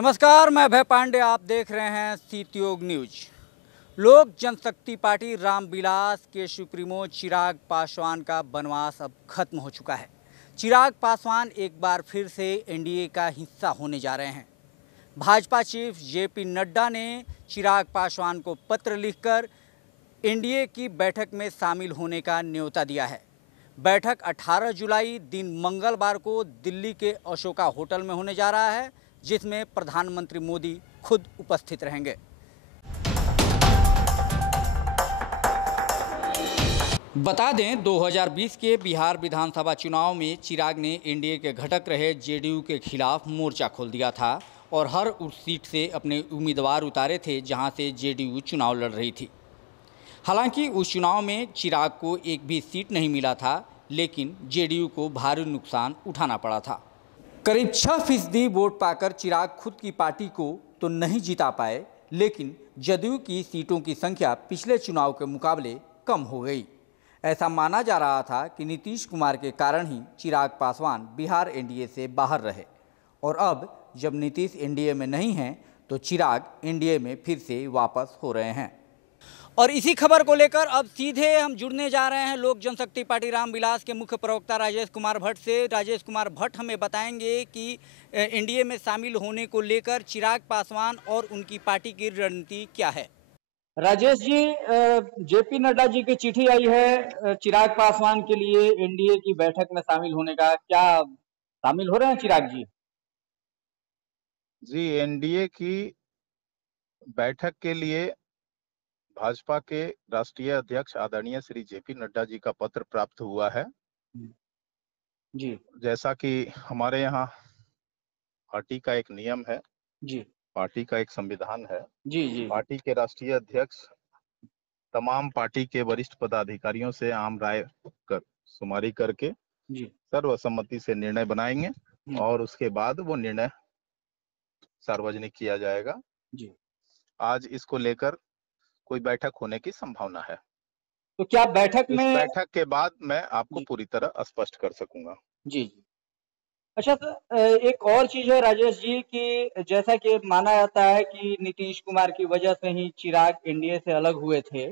नमस्कार, मैं अभय पांडे। आप देख रहे हैं सीतयोग न्यूज। लोक जनशक्ति पार्टी रामविलास के सुप्रीमो चिराग पासवान का बनवास अब खत्म हो चुका है। चिराग पासवान एक बार फिर से एनडीए का हिस्सा होने जा रहे हैं। भाजपा चीफ जेपी नड्डा ने चिराग पासवान को पत्र लिखकर एनडीए की बैठक में शामिल होने का न्योता दिया है। बैठक 18 जुलाई दिन मंगलवार को दिल्ली के अशोका होटल में होने जा रहा है, जिसमें प्रधानमंत्री मोदी खुद उपस्थित रहेंगे। बता दें, 2020 के बिहार विधानसभा चुनाव में चिराग ने एनडीए के घटक रहे जेडीयू के खिलाफ मोर्चा खोल दिया था और हर उस सीट से अपने उम्मीदवार उतारे थे जहां से जेडीयू चुनाव लड़ रही थी। हालांकि उस चुनाव में चिराग को एक भी सीट नहीं मिला था, लेकिन जेडीयू को भारी नुकसान उठाना पड़ा था। करीब 6% वोट पाकर चिराग खुद की पार्टी को तो नहीं जिता पाए, लेकिन जदयू की सीटों की संख्या पिछले चुनाव के मुकाबले कम हो गई। ऐसा माना जा रहा था कि नीतीश कुमार के कारण ही चिराग पासवान बिहार एनडीए से बाहर रहे, और अब जब नीतीश एनडीए में नहीं हैं तो चिराग एनडीए में फिर से वापस हो रहे हैं। और इसी खबर को लेकर अब सीधे हम जुड़ने जा रहे हैं लोक जनशक्ति पार्टी रामविलास के मुख्य प्रवक्ता राजेश कुमार भट्ट से। राजेश कुमार भट्ट हमें बताएंगे कि एनडीए में शामिल होने को लेकर चिराग पासवान और उनकी पार्टी की रणनीति क्या है। राजेश जी, जेपी नड्डा जी की चिट्ठी आई है चिराग पासवान के लिए एनडीए की बैठक में शामिल होने का। क्या शामिल हो रहे हैं चिराग जी? जी, एनडीए की बैठक के लिए भाजपा के राष्ट्रीय अध्यक्ष आदरणीय श्री जेपी नड्डा जी का पत्र प्राप्त हुआ है। जी जैसा कि हमारे यहाँ पार्टी का एक नियम है, जी पार्टी का एक संविधान है। जी जी पार्टी के राष्ट्रीय अध्यक्ष तमाम पार्टी के वरिष्ठ पदाधिकारियों से आम राय कर सुमारी करके जी सर्वसम्मति से निर्णय बनाएंगे और उसके बाद वो निर्णय सार्वजनिक किया जाएगा। जी। आज इसको लेकर कोई बैठक होने की संभावना है। तो क्या बैठक इस में बैठक के बाद मैं आपको पूरी तरह स्पष्ट कर सकूंगा। जी जी। अच्छा, तो एक और चीज है राजेश जी कि जैसा कि माना जाता है कि नीतीश कुमार की वजह से ही चिराग एनडीए से अलग हुए थे।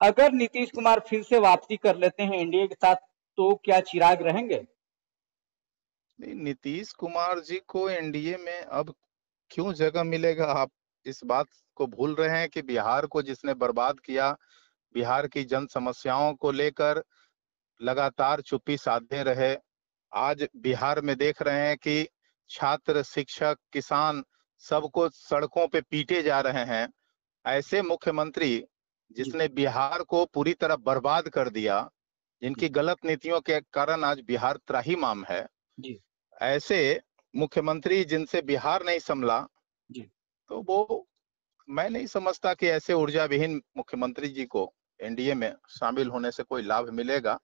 अगर नीतीश कुमार फिर से वापसी कर लेते हैं एनडीए के साथ, तो क्या चिराग रहेंगे? नीतीश कुमार जी को एनडीए में अब क्यों जगह मिलेगा? आप इस बात को भूल रहे हैं कि बिहार को जिसने बर्बाद किया, बिहार की जन समस्याओं को लेकर लगातार चुप्पी साधे रहे। आज बिहार में देख रहे हैं कि छात्र, शिक्षक, किसान सबको सड़कों पे पीटे जा रहे हैं। ऐसे मुख्यमंत्री जिसने बिहार को पूरी तरह बर्बाद कर दिया, जिनकी गलत नीतियों के कारण आज बिहार त्राहिमाम है, ऐसे मुख्यमंत्री जिनसे बिहार नहीं संभला, तो वो मैं नहीं समझता कि ऐसे ऊर्जा विहीन मुख्यमंत्री जी को एनडीए में शामिल होने से कोई लाभ मिलेगा।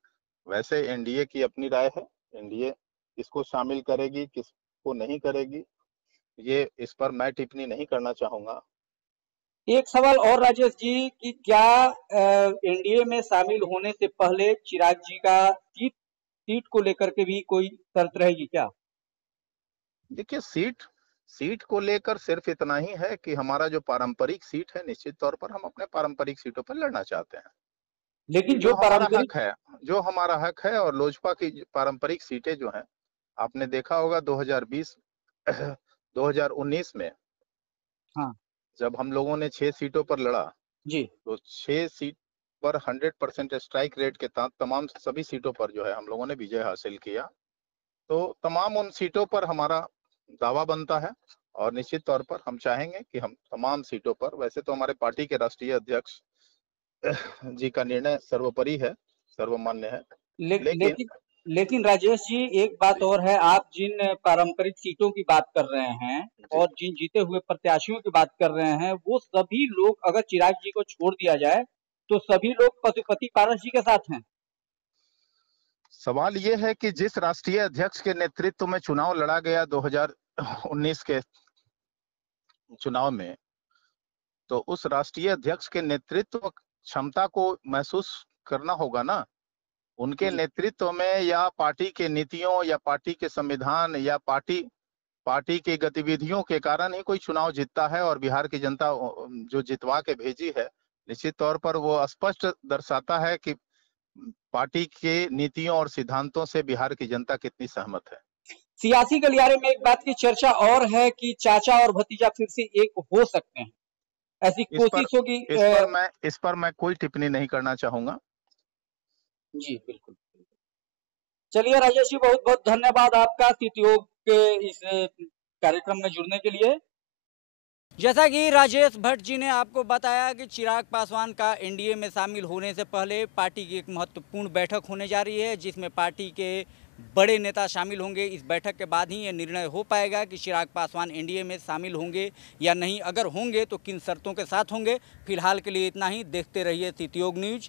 वैसे एनडीए की अपनी राय है, एनडीए किसको शामिल करेगी किसको नहीं करेगी, ये इस पर मैं टिप्पणी नहीं करना चाहूंगा। एक सवाल और राजेश जी कि क्या एनडीए में शामिल होने से पहले चिराग जी का सीट को लेकर के भी कोई शर्त रहेगी क्या? देखिए, सीट को लेकर सिर्फ इतना ही है कि हमारा जो पारंपरिक सीट है, निश्चित तौर पर हम अपने पारंपरिक सीटों पर लड़ना चाहते हैं, लेकिन जो हमारा हक है, जो हमारा हक है। और लोजपा की पारंपरिक सीटें जो हैं, आपने देखा होगा 2020 2019 में जब हम लोगों ने 6 सीटों पर लड़ा जी, तो 6 सीट पर 100% स्ट्राइक रेट के साथ तमाम सभी सीटों पर जो है हम लोगों ने विजय हासिल किया। तो तमाम उन सीटों पर हमारा दावा बनता है और निश्चित तौर पर हम चाहेंगे कि हम तमाम सीटों पर, वैसे तो हमारे पार्टी के राष्ट्रीय अध्यक्ष जी का निर्णय सर्वोपरि है, सर्वमान्य है, लेकिन राजेश जी, एक बात और है, आप जिन पारंपरिक सीटों की बात कर रहे हैं और जिन जीते हुए प्रत्याशियों की बात कर रहे हैं, वो सभी लोग, अगर चिराग जी को छोड़ दिया जाए तो सभी लोग पशुपति पारस जी के साथ हैं। सवाल ये है कि जिस राष्ट्रीय अध्यक्ष के नेतृत्व में चुनाव लड़ा गया 2019 के चुनाव में, तो उस राष्ट्रीय अध्यक्ष के नेतृत्व क्षमता को महसूस करना होगा ना। उनके नेतृत्व में या पार्टी के नीतियों या पार्टी के संविधान या पार्टी पार्टी की गतिविधियों के कारण ही कोई चुनाव जीतता है, और बिहार की जनता जो जितवा के भेजी है, निश्चित तौर पर वो स्पष्ट दर्शाता है कि पार्टी के नीतियों और सिद्धांतों से बिहार की जनता कितनी सहमत है। सियासी गलियारे में एक बात की चर्चा और है कि चाचा और भतीजा फिर से एक हो सकते हैं, ऐसी कोशिश होगी। इस पर मैं कोई टिप्पणी नहीं करना चाहूंगा। जी बिल्कुल। चलिए राजेश जी, बहुत बहुत धन्यवाद आपका सिटी के इस कार्यक्रम में जुड़ने के लिए। जैसा कि राजेश भट्ट जी ने आपको बताया कि चिराग पासवान का एनडीए में शामिल होने से पहले पार्टी की एक महत्वपूर्ण बैठक होने जा रही है, जिसमें पार्टी के बड़े नेता शामिल होंगे। इस बैठक के बाद ही ये निर्णय हो पाएगा कि चिराग पासवान एनडीए में शामिल होंगे या नहीं। अगर होंगे तो किन शर्तों के साथ होंगे। फिलहाल के लिए इतना ही। देखते रहिए सिटी न्यूज़।